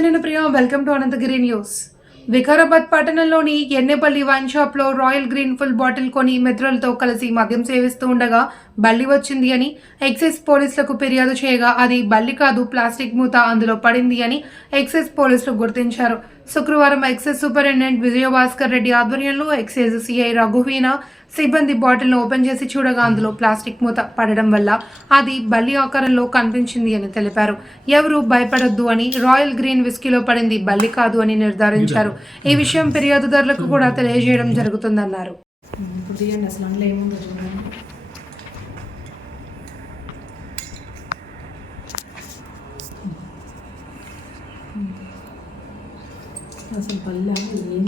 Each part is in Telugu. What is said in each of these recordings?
నమస్తే నేను Priya welcome to Ananthagiri news Vikarabad పట్టణంలోని ఎన్నెపల్లి వైన్ షాప్లో రాయల్ గ్రీన్ ఫుల్ బాటిల్ కొని మిత్రులతో కలిసి మద్యం సేవిస్తూ ఉండగా బల్లి వచ్చింది అని ఎక్సైజ్ పోలీసులకు ఫిర్యాదు చేయగా అది బల్లి కాదు ప్లాస్టిక్ మూత అందులో పడింది అని ఎక్సైజ్ పోలీసులు గుర్తించారు. శుక్రవారం ఎక్సైజ్ సూపరింటెండెంట్ విజయభాస్కర్ రెడ్డి ఆధ్వర్యంలో ఎక్సైజ్ సిఐ రఘువీణ సిబ్బంది బాటిల్ను ఓపెన్ చేసి చూడగా అందులో ప్లాస్టిక్ మూత పడడం వల్ల అది బల్లి ఆకారంలో కనిపించింది అని తెలిపారు. ఎవరు భయపడొద్దు అని రాయల్ గ్రీన్ విస్కీలో పడింది బల్లి కాదు అని నిర్ధారించారు. ఈ విషయం ఫిర్యాదుదారులకు కూడా తెలియజేయడం జరుగుతుందన్నారు. అసలు అందులో ఏముందో చూడండి అసలు పల్లె ఏం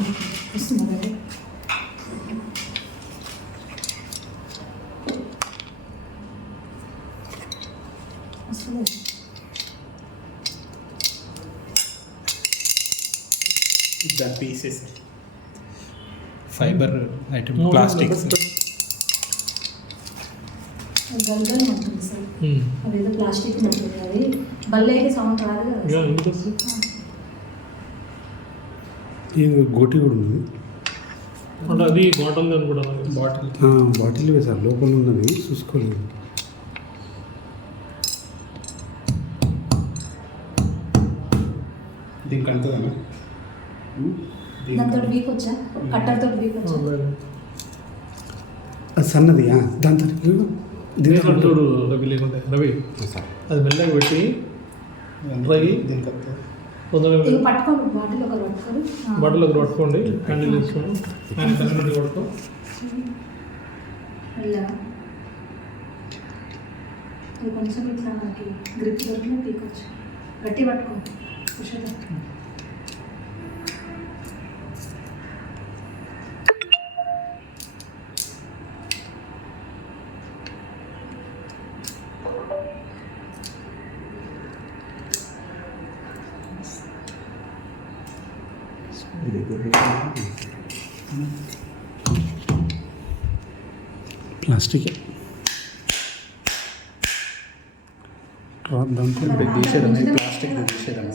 వస్తుంది కదా అసలు దాని పీసెస్ ఫైబర్ ఐటమ్ ప్లాస్టిక్స్ గల్గల్ ఉంటుంది సార్ అదేదో ప్లాస్టిక్ ఉంటుంది అది బల్లె అయితే సౌండ్ రాదు కదా సార్. ఇది గోటి కూడా ఉంది. అది బాటల్ కూడా బాటిల్ బాటిల్ వేసారు లోపల ఉన్నది చూసుకోలేదు. దీనికి అంతదన్నా దాంతో వీక్ వచ్చా? కట్టర్తో వీక్ వచ్చా? అది సన్నది ఆ, దాంతో దీంట్లో చూడు రవి లేకుంటే రవి. సార్. అది మెల్లగా పెట్టి Try. దీనికి అంత. ఇవి పట్టుకోండి బాటిల్ ఒకరు. బట్టలు ఒకటి పట్టుకోండి హ్యాండిల్ పట్టుకో. ఇది కొంచెం ఇట్లా మనకి గ్రిప్ దొరికిన పీకొచ్చు. గట్టి పట్టుకో ప్లాస్టిక్ తీసేదమ్మా ఇది ప్లాస్టిక్ తీసేదమ్మా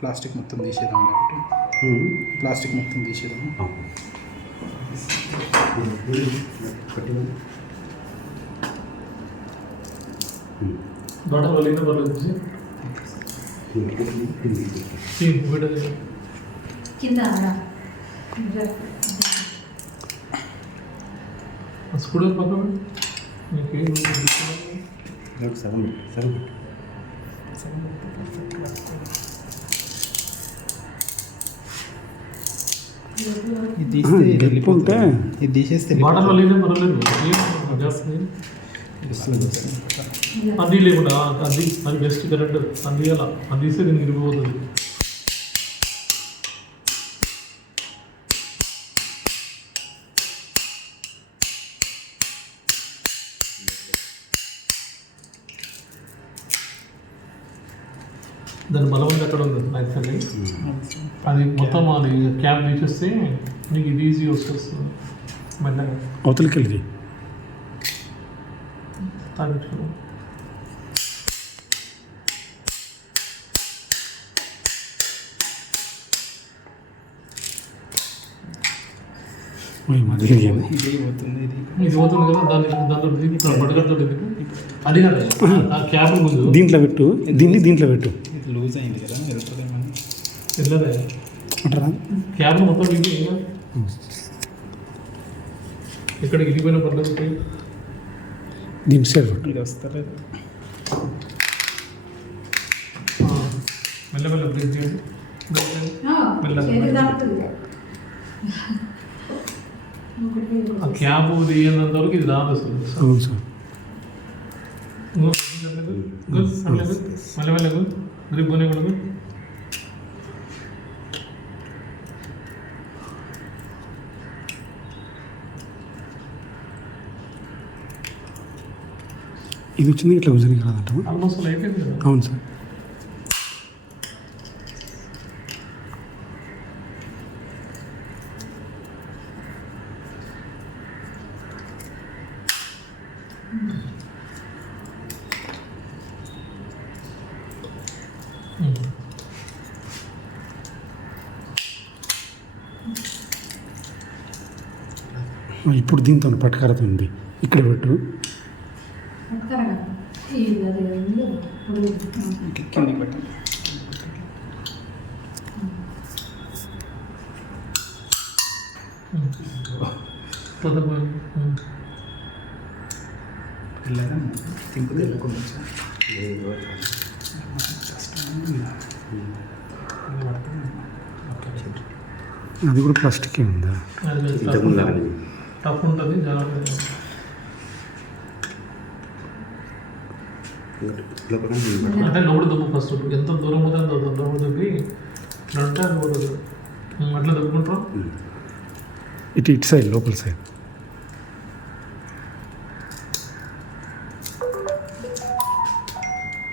ప్లాస్టిక్ మొత్తం తీసేదాం కాబట్టి. ప్లాస్టిక్ మొత్తం తీసేదాం ఆ. బాటల్ కింద స్క్రూ పక్కన. నీకు? సగం సగం grip ఉంటే. ఇది తీసేస్తే బాటల్ వలిగిన పర్వాలేదు అది లేకుండా అది అది బెస్ట్ కరెక్ట్ అది అది తీస్తే దీనికి ఇరిగిపోతుంది దాని బలం ఉంది ఎక్కడ ఉంది యాక్చువల్లీ అది మొత్తం అది క్యాప్ తీసేస్తే నీకు ఇది ఈజీ వస్తుంది. మెల్లగా అవతలికి వెళ్ళి దిగాను ఇది పోతుంది ఇది ఇది పోతుంది కదా దాన్ని దాంట్లో ఇక్కడ పడగలతో ఎందుకు కాదు ఆ క్యాబ్ ముందు దీంట్లో పెట్టు. దీన్ని దీంట్లో పెట్టు. లూజ్ అయింది కదా ఎరుగుతుందేమని వెళ్ళదే అంటారా క్యాబ్ మొత్తం దిగి ఇంకా ఇక్కడ ఇరిగిపోయిన పర్లేదు దీని సైడ్ పెట్టు ఇది వస్తలేదు మెల్లమెల్ల బ్రేక్ చేయండి బ్రేక్ చేయండి. ఆ, మెల్లగా. చేతికి తాకుతుంది. ఒకటి మీద ఆ క్యాబ్ తీయనంత వరకు ఇది రాదు అసలు అవును సార్ గుడ్ పర్లేదు మెల్లమెల్ల గుడ్ గ్రిప్ కొనే కూడా గుడ్ ఇది వచ్చింది ఇట్లా విజయానికి రాదంట ఆల్మోస్ట్ అయిపోయింది కదా అవును సార్ ఇప్పుడు దీంతో పట్కరత ఉంది. ఇక్కడ పెట్టు. పిల్లగా తింపు తెల్లకుండా లేదు అది కూడా ప్లాస్టికే ఉందా? టఫ్ ఉంటుంది అంటే లోపల దుబ్బు ఫస్ట్ ఎంత దూరం పోతే అంత దూరం దుబ్బి ఉంటే అది పోతుంది. అట్లా దుబ్బుకుంటాం. ఇటు ఇటు సైడ్ లోపల సైడ్.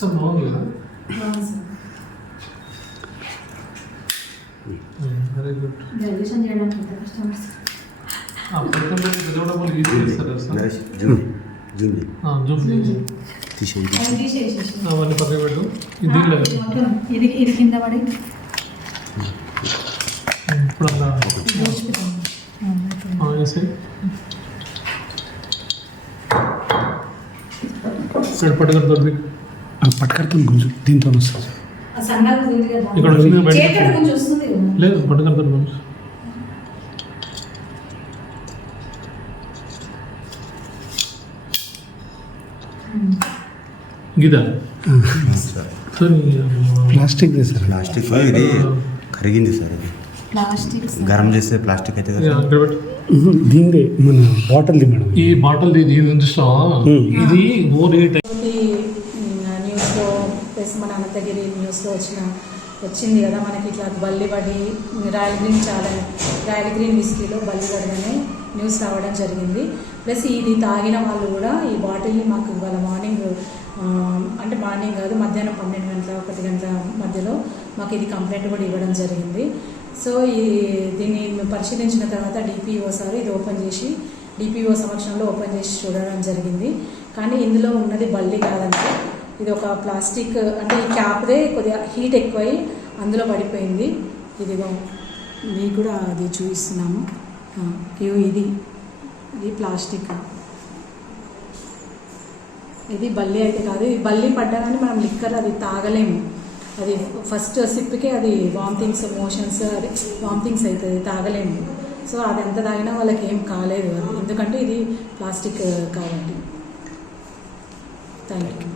కదా బాగుంది సార్? వెరీ గుడ్ గ్రాడ్యుయేషన్ చేయడానికి ఎంత కష్టం అవన్నీ పక్కన పెట్టు. ఇది దీనిలో ఇది మొత్తం ఇది ఇది కింద పడి. ఇప్పుడు అలా దోచిపోతుంది వేసి ఇక్కడ పట్టుకొని దొరికి పట్టుకరతో కొంచెం దీంతో వస్తుంది. ఇక్కడ. లేదు పట్టుకొని దొరికి గీదా సరే ప్లాస్టిక్ సార్. ప్లాస్టిక్ ఇది కరిగింది సార్ ఇది. ప్లాస్టిక్ గరం చేస్తే ప్లాస్టిక్ అయితే దీందే మన బాటిల్ది మేడం. ఈ బాటిల్ ఇది ఇది చూస్తావా ఇది ఓర్ ఏ టైప్ ఒకటి న్యూస్లో ప్లస్ మన అనంతగిరి న్యూస్లో వచ్చిన వచ్చింది కదా మనకి ఇట్లా బల్లిబడి రాయల్ గ్రీన్ చాలా రాయల్ గ్రీన్ విస్కీలో బల్లి న్యూస్ రావడం జరిగింది. ప్లస్ ఇది తాగిన వాళ్ళు కూడా ఈ బాటిల్ని మాకు ఇవాళ మార్నింగ్ అంటే మార్నింగ్ కాదు మధ్యాహ్నం పన్నెండు గంటల ఒకటి గంటల మధ్యలో మాకు ఇది కంప్లైంట్ కూడా ఇవ్వడం జరిగింది. సో ఈ దీన్ని పరిశీలించిన తర్వాత డిపిఓ సార్ ఇది ఓపెన్ చేసి డిపిఓ సమక్షంలో ఓపెన్ చేసి చూడడం జరిగింది. కానీ ఇందులో ఉన్నది బల్లి కాదంటే ఇది ఒక ప్లాస్టిక్ అంటే ఈ క్యాప్దే కొద్దిగా హీట్ ఎక్కువై అందులో పడిపోయింది. ఇదిగో మీకు కూడా అది చూపిస్తున్నాము. ఇవి ఇది. ఇది ప్లాస్టిక్. ఇది బల్లి అయితే కాదు. ఇది బల్లి పడ్డా మనం లిక్కర్ అది తాగలేము. అది ఫస్ట్ సిప్కే అది వామిటింగ్స్ మోషన్స్ అది వామిటింగ్స్ అవుతుంది తాగలేము. సో అది ఎంత తాగినా వాళ్ళకి ఏం కాలేదు. ఎందుకంటే ఇది ప్లాస్టిక్ కాబట్టి థ్యాంక్ యూ